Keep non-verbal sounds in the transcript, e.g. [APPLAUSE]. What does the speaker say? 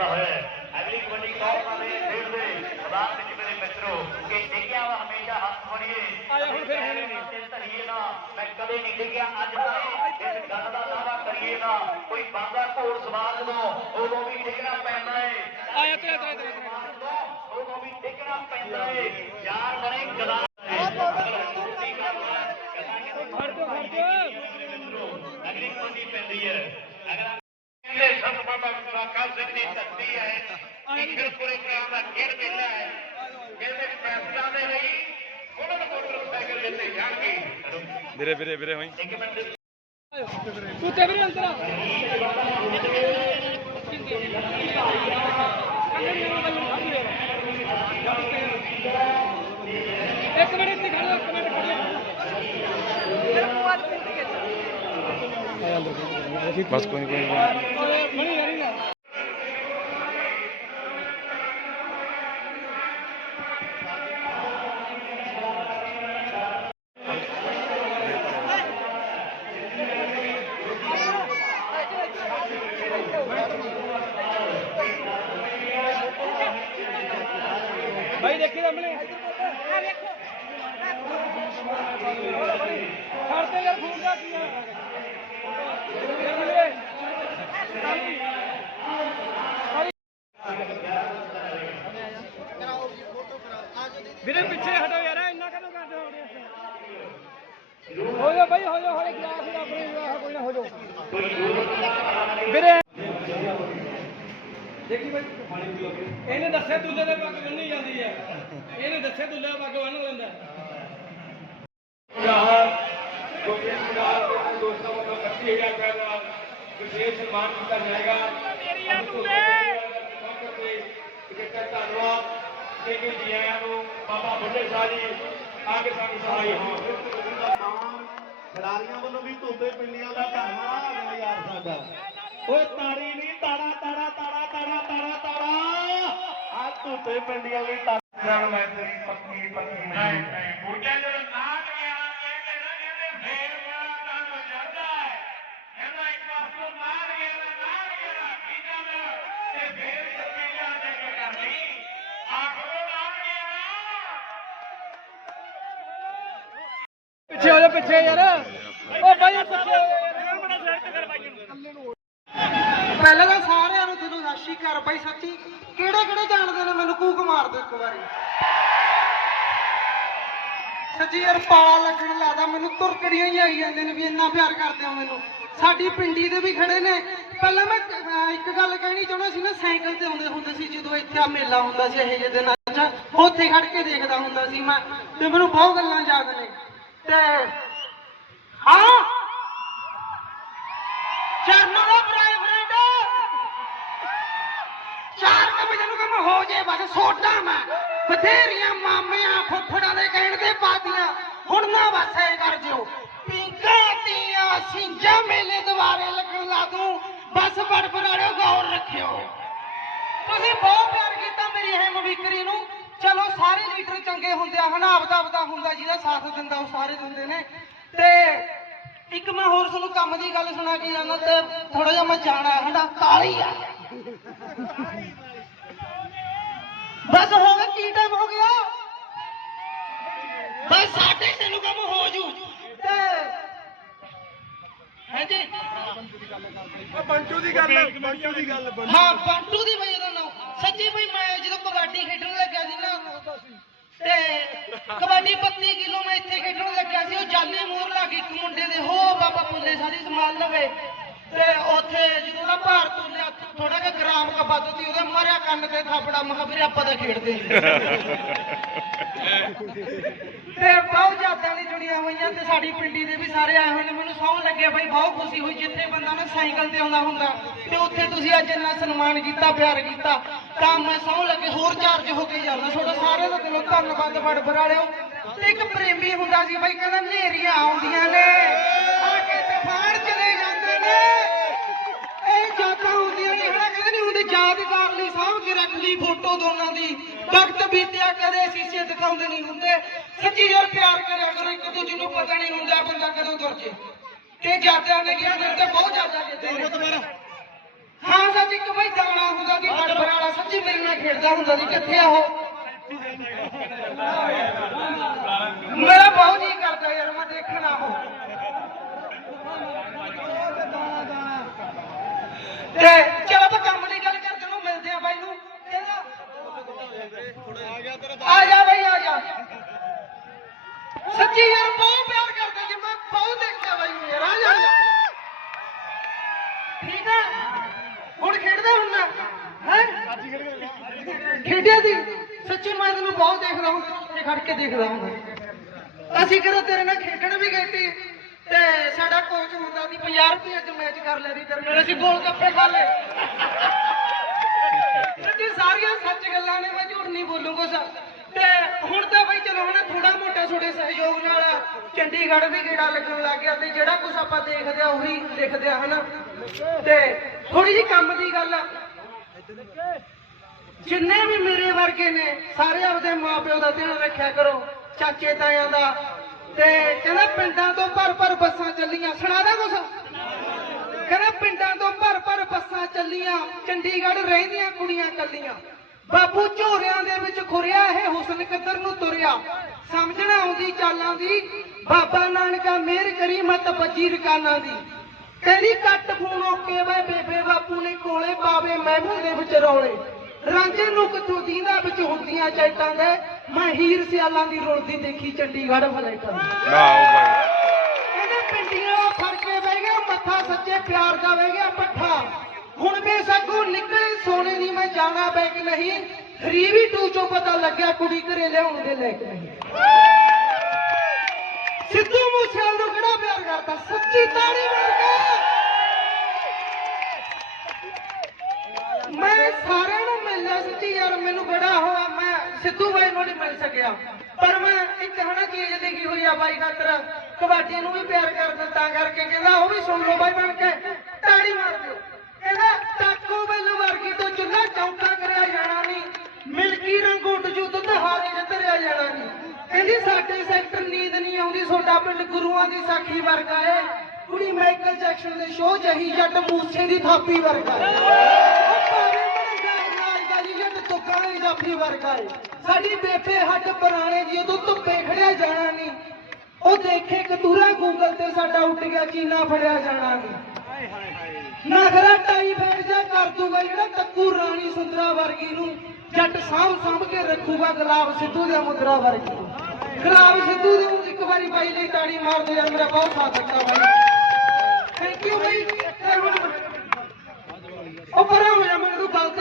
ਚੱਲਦਾ ਹੋਇਆ ਅਗਲੀ ਕਬੱਡੀ ਕੌਮਾਂ ਦੇ ਖੇਡ ਦੇ ਮੈਦਾਨ ਵਿੱਚ ਮੇਰੇ ਮਿੱਤਰੋ ਕਿ ਡਿੱਗਿਆ ਵਾ ਹਮੇਸ਼ਾ ਹੱਥ ਫੜੀਏ। ਆਇਆ ਹੁਣ ਫਿਰ ਹੋਣੀ ਨਹੀਂ। ਧਰੀਏ ਨਾ ਮੈਂ ਕਦੇ ਨਹੀਂ ਡਿੱਗਿਆ ਅੱਜ ਤਾਈਂ ਇਸ ਗੱਲ ਦਾ ਦਾਵਾ ਕਰੀਏ ਨਾ। ਕੋਈ ਬੰਦਾ ਘੋੜ ਸਵਾਰ ਜਦੋਂ ਉਦੋਂ ਵੀ ਡਿੱਗਣਾ ਪੈਂਦਾ ਏ। ਆਇਆ ਤੇਰਾ ਤੇਰਾ ਤੇਰਾ ਜਦੋਂ ਉਦੋਂ ਵੀ ਡਿੱਗਣਾ ਪੈਂਦਾ ਏ। ਯਾਰ ਬਣੇ ਗਦਾ ਖੜ ਜਾ ਖੜ ਜਾ ਅਗਲੀ ਕਬੱਡੀ ਪੈਂਦੀ ਹੈ ਅਗਲਾ ਬਾਬਾ ਵਿਸਾਖਾ ਸਿੰਘ ਦੀ ਧਰਤੀ ਹੈ ਇੰਗਲਪੁਰੇ ਕਰਾਮ ਦਾ ਖੇਡ ਮੇਲਾ ਹੈ। ਇਹਦੇ ਫੈਸਲਾ ਦੇ ਲਈ ਉਹਨਾਂ ਨੂੰ ਮੋਟਰਸਾਈਕਲ ਜਿੱਤੇ ਜਾਣਗੇ। ਵੀਰੇ ਵੀਰੇ ਵੀਰੇ ਹੋਈ। ਤੂੰ ਤੇ ਵੀਰੇ ਅੰਦਰ ਆ ਇੱਕ ਮਿੰਟ ਇੱਥੇ ਖੜੋ ਇੱਕ ਮਿੰਟ ਖੜੋ ਬਸ ਕੋਈ ਨੀ, ਕੋਈ ਨੀ, ਕੋਈ ਨੀ। ਓਏ ਮਣੀ ਯਾਰੀ ਨਾ ਭਾਈ ਦੇਖੀ ਰਮਣੇ ਯਾਰ, ਫੋਨ ਦਾ ਕੀ ਵੀਰੇ, ਪਿੱਛੇ ਹਟੋ ਯਾਰ, ਇੰਨਾ ਕਦੋਂ ਕਰਦੇ ਹੋ ਹੋ ਜਾ ਭਾਈ ਹੋ ਜਾ ਹੋਲੇ ਗਲਾਸ ਆਪਣੇ ਕੋਈ ਨਾ ਹੋ ਜਾ ਵੀਰੇ ਦੇਖੀ ਭਾਈ ਇਹਨੇ ਦੱਸਿਆ ਦੁੱਲੇ ਦੇ ਪੱਗ ਬੰਨੀ ਜਾਂਦੀ ਹੈ ਇਹਨੇ ਦੱਸਿਆ ਦੁੱਲੇ ਦਾ ਪੱਗ ਬੰਨ ਲੈਂਦਾ। ਦੋਸਤਾਂ ਵੱਲੋਂ 25000 ਰੁਪਏ ਦਾ ਵਿਸ਼ੇਸ਼ ਸਨਮਾਨ ਕੀਤਾ ਜਾਏਗਾ। ਕਿਤੇ ਧੰਨਵਾਦ। ਕਿ ਕਿ ਜੀ ਆਇਆਂ ਨੂੰ ਬਾਬਾ ਬੁੱਢੇ ਸ਼ਾਹ ਜੀ ਆ ਕੇ ਸਾਨੂੰ ਸਹਾਈ ਹੋਣ। ਖਿਡਾਰੀਆਂ ਵੱਲੋਂ ਵੀ ਧੋਬੇ ਪਿੰਡੀਆਂ ਦਾ ਧੰਨਵਾਦ। ਹੈ ਯਾਰ ਸਾਡਾ ਓਏ ਤਾੜੀ ਨਹੀਂ ਧੋਬੇ ਪਿੰਡੀਆਂ ਲਈ ਤਾੜਾ ਮੈਂ ਤੇਰੀ ਪੱਕੀ ਪੱਕੀ ਨਹੀਂ। ਨਹੀਂ ਬੁੱਢੇ ਜਦੋਂ ਨਾਗ ਗਿਆ ਕਹਿੰਦੇ ਨਾ ਕਹਿੰਦੇ ਫੇਰ ਮੇਰਾ ਕੰਮ ਚੱਲਦਾ ਹੈ। ਕਹਿੰਦਾ ਇੱਕ ਪਾਸੋਂ ਨਾਗ ਗਿਆ ਨਾ ਨਾਗ ਗਿਆ ਕਿੰਨਾ ਮੈਂ ਤੇ ਫੇਰ ਸੱਪੀਆਂ ਦੇ ਕੇ ਕਰਨੀ ਆਖਰੋ ਨਾਗ ਗਿਆ ਪਿੱਛੇ ਹੋ ਜਾ ਪਿੱਛੇ ਯਾਰ। ਓ ਭਾਈ ਪਿੱਛੇ ਹੋ ਜਾ। ਪਹਿਲਾਂ ਤਾਂ ਸਾਰਿਆਂ ਕਰ ਬਾਈ ਸੱਚੀ ਕਿਹੜੇ ਕਿਹੜੇ ਜਾਣਦੇ ਨੇ ਮੈਨੂੰ ਕੂਕ ਮਾਰ ਦਿਓ ਇੱਕ ਵਾਰੀ। ਸੱਚੀ ਯਾਰ ਪਾਲਾ ਲੱਗਣ ਲੱਗਦਾ ਮੈਨੂੰ ਤੁਰਕੜੀਆਂ ਹੀ ਆਈ ਜਾਂਦੇ ਨੇ ਵੀ ਇੰਨਾ ਪਿਆਰ ਕਰਦੇ ਹੋ ਮੈਨੂੰ। ਸਾਡੀ ਪਿੰਡੀ ਦੇ ਵੀ ਖੜੇ ਨੇ। ਪਹਿਲਾਂ ਮੈਂ ਅਹ, ਇੱਕ ਗੱਲ ਕਹਿਣੀ ਚਾਹੁੰਦਾ ਸੀ ਨਾ ਸਾਈਕਲ ਤੇ ਆਉਂਦੇ ਹੁੰਦੇ ਸੀ ਜਦੋਂ ਇੱਥੇ ਆ ਮੇਲਾ ਹੁੰਦਾ ਸੀ ਇਹ ਜਿਹੇ ਦਿਨਾਂ 'ਚ ਉੱਥੇ ਖੜ ਕੇ ਦੇਖਦਾ ਹੁੰਦਾ ਸੀ ਮੈਂ। ਤੇ ਮੈਨੂੰ ਬਹੁਤ ਗੱਲਾਂ ਯਾਦ ਨੇ। ਤੇ ਹਾਂ? ਚਰਨੋਂ ਦਾ ਬਰਾਈਫਰੈਂਡ ਚਾਰ ਕੁ ਵਜੇ ਨੂੰ ਕੰਮ ਹੋ ਜੇ, ਬਸ ਸੋਡਾ ਮੈਂ। ਬਥੇਰੀਆਂ ਮਾਮੀਆਂ ਫੁੱਫੜਾਂ ਦੇ ਕਹਿਣ ਤੇ ਪਾਤੀਆਂ। ਹੁਣ ਨਾ ਬਸ ਐ ਕਰ ਜਿਓ। ਪਿੰਕਾਂ ਤੀਆਂ ਸਿੰਜਾ ਮੇਲੇ ਦੁਆਰੇ ਲੱਗਣ ਲਾ ਦੂੰ। ਬਸ ਬੜਬੜਾੜਿਓ ਗੌਰ ਰੱਖਿਓ। ਤੁਸੀਂ ਬਹੁਤ ਪਿਆਰ ਕੀਤਾ ਮੇਰੀ ਹੈਮ ਵਿਕਰੀ ਨੂੰ। ਚਲੋ, ਸਾਰੇ ਲੀਡਰ ਚੰਗੇ ਹੁੰਦੇ ਆ ਹਨਾ ਆਪਦਾ ਆਪਦਾ ਹੁੰਦਾ, ਜਿਹਦਾ ਸਾਥ ਦਿੰਦਾ, ਉਹ ਸਾਰੇ ਦਿੰਦੇ ਨੇ। ਤੇ ਇੱਕ ਮੈਂ ਹੋਰ ਤੁਹਾਨੂੰ ਕੰਮ ਦੀ ਗੱਲ ਸੁਣਾ ਕੇ ਜਾਣਾ ਤੇ ਥੋੜਾ ਜਿਹਾ ਮੈਂ ਜਾਣਾ ਹਨਾ ਕਾਲੀ ਆ। ਬਸ ਹੋ ਗਿਆ ਕੀ ਟਾਈਮ ਹੋ ਗਿਆ? ਬਸ ਸਾਡੇ ਤੈਨੂੰ ਕੰਮ ਹੋ ਜੂ। ਤੇ ਹਾਂਜੀ ਬੰਟੂ ਦੀ ਗੱਲ ਬੰਟੂ ਦੀ ਗੱਲ ਹਾਂ ਬੰਟੂ ਦੀ ਵਜ੍ਹਾ ਸੱਚੀ ਬਈ ਮੈਂ ਜਦੋਂ ਕਬੱਡੀ ਖੇਡਣ ਲੱਗਿਆ ਸੀ ਨਾ ਤੇ ਕਬੱਡੀ 32 ਕਿਲੋ ਮੈਂ ਇੱਥੇ ਖੇਡਣ ਲੱਗਿਆ ਸੀ ਉਹ ਜਾਲੀ ਮੋਹਰ ਲੱਗ ਗਈ ਇੱਕ ਮੁੰਡੇ ਦੇ ਹੋ ਬਾਬਾ ਪੁੱਲੇ ਸਾਰੀ ਸੰਭਾਲ ਲਵੇ। ਤੇ ਉੱਥੇ ਜਦੋਂ ਦਾ ਭਾਰ ਤੁਲਿਆ ਥੋੜਾ ਜਿਹਾ ਗ੍ਰਾਮ ਉਹਦੇ ਮਾਰਿਆ ਕੰਨ ਤੇ ਥਾਪੜਾ ਮਹਾ ਵੀਰੇ ਆਪਾਂ ਤਾਂ ਖੇਡਦੇ ਤੇ ਬਹੁਤ ਜ਼ਿਆਦਾ ਦੀ ਜੁੜੀਆਂ ਹੋਈਆਂ ਤੇ ਸਾਡੀ ਪਿੰਡੀ ਦੇ ਵੀ ਸਾਰੇ ਆਏ ਹੋਏ ਨੇ। ਮੈਨੂੰ ਸੌਂ ਲੱਗੇ ਬਈ, ਬਹੁਤ ਖੁਸ਼ੀ ਹੋਈ ਜਿੱਥੇ ਬੰਦਾ ਨਾ ਸਾਈਕਲ ਤੇ ਆਉਂਦਾ ਹੁੰਦਾ ਤੇ ਉੱਥੇ ਤੁਸੀਂ ਅੱਜ ਇੰਨਾ ਸਨਮਾਨ ਕੀਤਾ, ਪਿਆਰ ਕੀਤਾ। ਤਾਂ ਮੈਂ ਸੌਂ ਲੱਗੇ, ਹੋਰ ਚਾਰਜ ਹੋ ਕੇ ਜਾਂਦਾ। ਤੁਹਾਡਾ ਸਾਰਿਆਂ ਦਾ ਦਿਲੋਂ ਧੰਨਵਾਦ ਬੜਬੜ ਵਾਲਿਓ। ਤੇ ਇੱਕ ਪ੍ਰੇਮੀ ਹੁੰਦਾ ਸੀ ਬਈ, ਕਹਿੰਦਾ ਨੇਰੀਆਂ ਆਉਂਦੀਆਂ ਨੇ ਆ ਕੇ ਤੂਫਾਨ ਚਲੇ ਜਾਂਦੇ ਨੇ ਇਹ ਜਾਤਾਂ ਹੁੰਦੀਆਂ ਨਹੀਂ ਹਨਾ ਕਹਿੰਦੇ ਨਹੀਂ ਹੁੰਦੇ ਯਾਦਗਾਰ ਲਈ ਲਈ ਫੋਟੋ ਦੋਨਾਂ ਦੀ। ਵਕਤ ਬੀਤਿਆ ਕਦੇ ਸ਼ੀਸ਼ੇ ਦਿਖਾਉਂਦੇ ਨਹੀਂ ਹੁੰਦੇ। ਸੱਚੀ ਯਾਰ ਪਿਆਰ ਕਰਿਆ ਕਰੋ ਇੱਕ ਦੂਜੇ ਨੂੰ ਪਤਾ ਨਹੀਂ ਹੁੰਦਾ ਬੰਦਾ ਕਦੋਂ ਤੁਰ ਜੇ। ਤੇ ਜਾਤਿਆਂ ਨੇ ਕਿਹਾ ਦਿਲ ਤੇ ਬਹੁਤ ਜ਼ਿਆਦਾ ਕਿਤੇ ਹਾਂ ਸੱਚ ਇੱਕ ਬਈ ਜਾਣਾ ਹੁੰਦਾ ਸੀ ਬੜ ਕਰਦਾ ਹੁੰਦਾ ਸੀ ਕਿੱਥੇ ਆ ਉਹ [LAUGHS] ਮੇਰਾ ਬਹੁਤ ਜੀ ਕਰਦਾ ਯਾਰ ਮੈਂ ਦੇਖਣਾ ਉਹ ਤੇ ਚਲੋ ਆਪਾਂ ਕੰਮ ਦੀ ਗੱਲ ਕਰਦੇ ਨੂੰ ਮਿਲਦੇ ਆ ਬਾਈ ਨੂੰ ਕਹਿੰਦਾ ਆ ਜਾ ਬਾਈ ਆ ਜਾ ਸੱਚੀ ਯਾਰ ਬਹੁਤ ਪਿਆਰ ਕਰਦਾ ਜੀ ਮੈਂ ਬਹੁਤ ਦੇਖਿਆ ਬਾਈ ਨੂੰ ਯਾਰ ਆ ਜਾ ਆ ਜਾ। ਠੀਕ ਆ ਹੁਣ ਖੇਡਦਾ ਹੁੰਨਾ ਹੈ ਖੇਡਿਆ ਦੀ ਸੱਚੀ ਮੈਂ ਤੈਨੂੰ ਬਹੁਤ ਦੇਖਦਾ ਹੁੰਦਾ ਤੇ ਖੜ ਕੇ ਦੇਖਦਾ ਹੁੰਦਾ ਅਸੀਂ ਕਰੋ ਤੇਰੇ ਨਾਲ ਖੇਡਣ ਵੀ ਗਏ ਸੀ ਤੇ ਸਾਡਾ ਕੋਚ ਹੁੰਦਾ ਸੀ 50 ਰੁਪਏ ਚ ਮੈਚ ਕਰ ਲਿਆ ਤੇਰੇ ਨਾਲ। ਅਸੀਂ ਗੋਲ ਗੱਪੇ ਖਾ ਲਏ। ਸੱਚੀ ਸਾਰੀਆਂ ਸੱਚ ਗੱਲਾਂ ਨੇ, ਮੈਂ ਝੂਠ ਨਹੀਂ ਬੋਲੂ ਕੁਛ। ਤੇ ਹੁਣ ਤਾਂ ਬਈ ਚਲੋ, ਹੁਣ ਥੋੜਾ ਮੋਟਾ ਤੁਹਾਡੇ ਸਹਿਯੋਗ ਨਾਲ ਚੰਡੀਗੜ੍ਹ ਵੀ ਗੇੜਾ ਲੱਗਣ ਲੱਗ ਗਿਆ ਤੇ ਜਿਹੜਾ ਕੁਝ ਆਪਾਂ ਦੇਖਦੇ ਆ, ਉਹੀ ਲਿਖਦੇ ਆ, ਹਨਾ? ਤੇ ਥੋੜੀ ਜੀ ਕੰਮ ਦੀ ਗੱਲ ਆ। ਜਿੰਨੇ ਵੀ ਮੇਰੇ ਵਰਗੇ ਨੇ, ਸਾਰੇ ਆਪਦੇ ਮਾਪਿਓ ਦਾ ਧਿਆਨ ਰੱਖਿਆ ਕਰੋ, ਚਾਚੇ, ਤਾਇਆਂ ਦਾ। ਤੇ ਕਹਿੰਦਾ ਪਿੰਡਾਂ ਤੋਂ ਭਰ ਭਰ ਬੱਸਾਂ ਚੱਲੀਆਂ। ਸੁਣਾਦਾ ਕੁਛ? ਕਹਿੰਦਾ ਪਿੰਡਾਂ ਤੋਂ ਭਰ ਭਰ ਬੱਸਾਂ ਚੱਲੀਆਂ। ਚੰਡੀਗੜ੍ਹ ਰਹਿੰਦੀਆਂ ਕੁੜੀਆਂ ਕੱਲੀਆਂ ਬਾਪੂ ਝੋਰਿਆਂ ਦੇ ਵਿੱਚ ਖੁਰਿਆ, ਇਹ ਹੁਸਨ ਕਦਰ ਨੂੰ ਤੁਰਿਆ? ਸਮਝਣਾ ਆਉਂਦੀ ਚਾਲਾਂ ਦੀ, ਬਾਬਾ ਨਾਨਕਾ ਮਿਹਰ ਕਰੀ ਮਤ ਬੱਜੀ ਰਕਾਨਾਂ ਦੀ। ਕਹਿੰਦੀ, ਕੱਟ ਫੋਨ ਓਕੇ ਵੇ ਬੇਬੇ ਬਾਪੂ ਨੇ ਕੋਲੇ, ਪਾਵੇ ਮਹਿਬੂ ਦੇ ਵਿੱਚ ਰੌਲੇ। ਰਾਂਝੇ ਨੂੰ ਕਿਥੋਂ ਦੀਂਦਾ ਵਿੱਚ ਹੁੰਦੀਆਂ ਚੈਟਾਂ ਦੇ? ਮੈਂ ਹੀਰ ਸਿਆਲਾਂ ਦੀ ਰੁਲਦੀ ਦੇਖੀ ਚੰਡੀਗੜ੍ਹ ਫਲੈਟਾਂ ਵਾਹ ਬਾਈ ਇਹਨੇ ਪਿੰਡੀਆਂ ਫੜ ਕੇ ਬਹਿ ਗਿਆ ਮੱਥਾ ਸੱਚੇ ਪਿਆਰ ਦਾ ਬਹਿ ਗਿਆ ਪੱਠਾ। ਹੁਣ ਬੇਸਕੂ ਨਿਕਲੇ ਸੋਨੇ ਦੀ ਮੈਂ ਜਾਣਾ ਬੈਕ ਨਹੀਂ। 3v2 ਚੋਂ ਪਤਾ ਲੱਗਿਆ ਕੁੜੀ ਘਰੇ ਲਿਆਉਣ ਦੇ ਲਾਇਕ ਨਹੀਂ। ਸਿੱਧੂ ਮੂਸੇਵਾਲ ਨੂੰ ਕਿਹੜਾ ਪਿਆਰ ਕਰਦਾ? ਸੱਚੀ ਤਾੜੀ ਮਾਰ ਮੈਂ ਨੂੰ ਨਹੀਂ ਮਿਲ ਸਕਿਆ। ਪਰ ਮੈਂ ਇੱਕ ਹਨਾ ਚੀਜ਼ ਦੇਖੀ ਹੋਈ ਆ ਬਾਈ ਖਾਤਰ, ਕਬੱਡੀ ਨੂੰ ਵੀ ਪਿਆਰ ਕਰਦਾ ਤਾਂ ਕਰਕੇ ਕਹਿੰਦਾ ਉਹ ਵੀ ਸੁਣ ਲਓ ਬਾਈ ਬਣ ਕੇ, ਤਾੜੀ ਮਾਰ ਦਿਓ। ਕਹਿੰਦਾ ਟਾਕੋ ਬੈਲ ਵਰਗੀ ਤੋਂ ਚੁੱਲਾ ਚੌਂਕਾ ਕਰਿਆ ਜਾਣਾ ਨਹੀਂ, ਮਿਲਕੀ ਰੰਗ ਉੱਡ ਜੂ ਦੁੱਧ ਹਾਰੇ ਜਾਣਾ ਨਹੀਂ। ਕਹਿੰਦੀ, ਸਾਡੇ ਸੈਕਟਰ ਨੀਂਦ ਨਹੀਂ ਆਉਂਦੀ ਤੁਹਾਡਾ ਪਿੰਡ ਗੁਰੂਆਂ ਦੀ ਸਾਖੀ ਵਰਗਾ ਏ। ਕੁੜੀ ਮਾਈਕਲ ਜੈਕਸਨ ਦੇ ਸ਼ੋਅ ਜਹੀ ਜੱਟ ਮੂਸੇ ਦੀ ਥਾਪੀ ਵਰਗਾ ਏ ਉਹ ਭਾਵੇਂ ਮਰੰਗਾ ਨਾਚ ਦਾ ਜੀ ਜੱਟ ਤੁੱਕਾਂ ਜਾਫੀ ਵਰਗਾ ਏ। ਸਾਡੀ ਬੇਬੇ ਹੱਡ ਪੁਰਾਣੇ ਦੀ ਉਦੋਂ ਧੁੱਪੇ ਖੜਿਆ ਜਾਣਾ ਨਹੀਂ ਉਹ ਦੇਖੇ ਕਤੂਰਾ ਗੂਗਲ ਤੇ ਸਾਡਾ ਉੱਡ ਗਿਆ ਚੀਨਾ ਫੜਿਆ ਜਾਣਾ ਨਹੀਂ ਨਖਰਾ ਟਾਈ ਫੇਟ ਜਾ ਕਰ ਦੂਗਾ ਜਿਹੜਾ ਟੱਕੂ ਰਾਣੀ ਸੁੰਦਰਾ ਵਰਗੀ ਨੂੰ ਜੱਟ ਸਾਂਭ ਸਾਂਭ ਕੇ ਰੱਖੂਗਾ ਗੁਲਾਬ ਸਿੱਧੂ ਦੇ ਮੁਦਰਾ ਵਰਗੀ ਨੂੰ। ਗੁਲਾਬ ਸਿੱਧੂ ਦੇ ਨੂੰ ਇੱਕ ਵਾਰੀ ਬਾਈ ਲਈ ਤਾੜੀ ਮਾਰ ਦਿਓ ਯਾਰ ਮੇਰਾ ਬਹੁਤ ਸਾਥ ਦਿੱਤਾ ਬਾਈ। ਥੈਂਕ ਯੂ ਬਾਈ। ਉਹ ਪਰਾਂ ਹੋ ਜਾ ਮੈਨੂੰ ਗਲਤ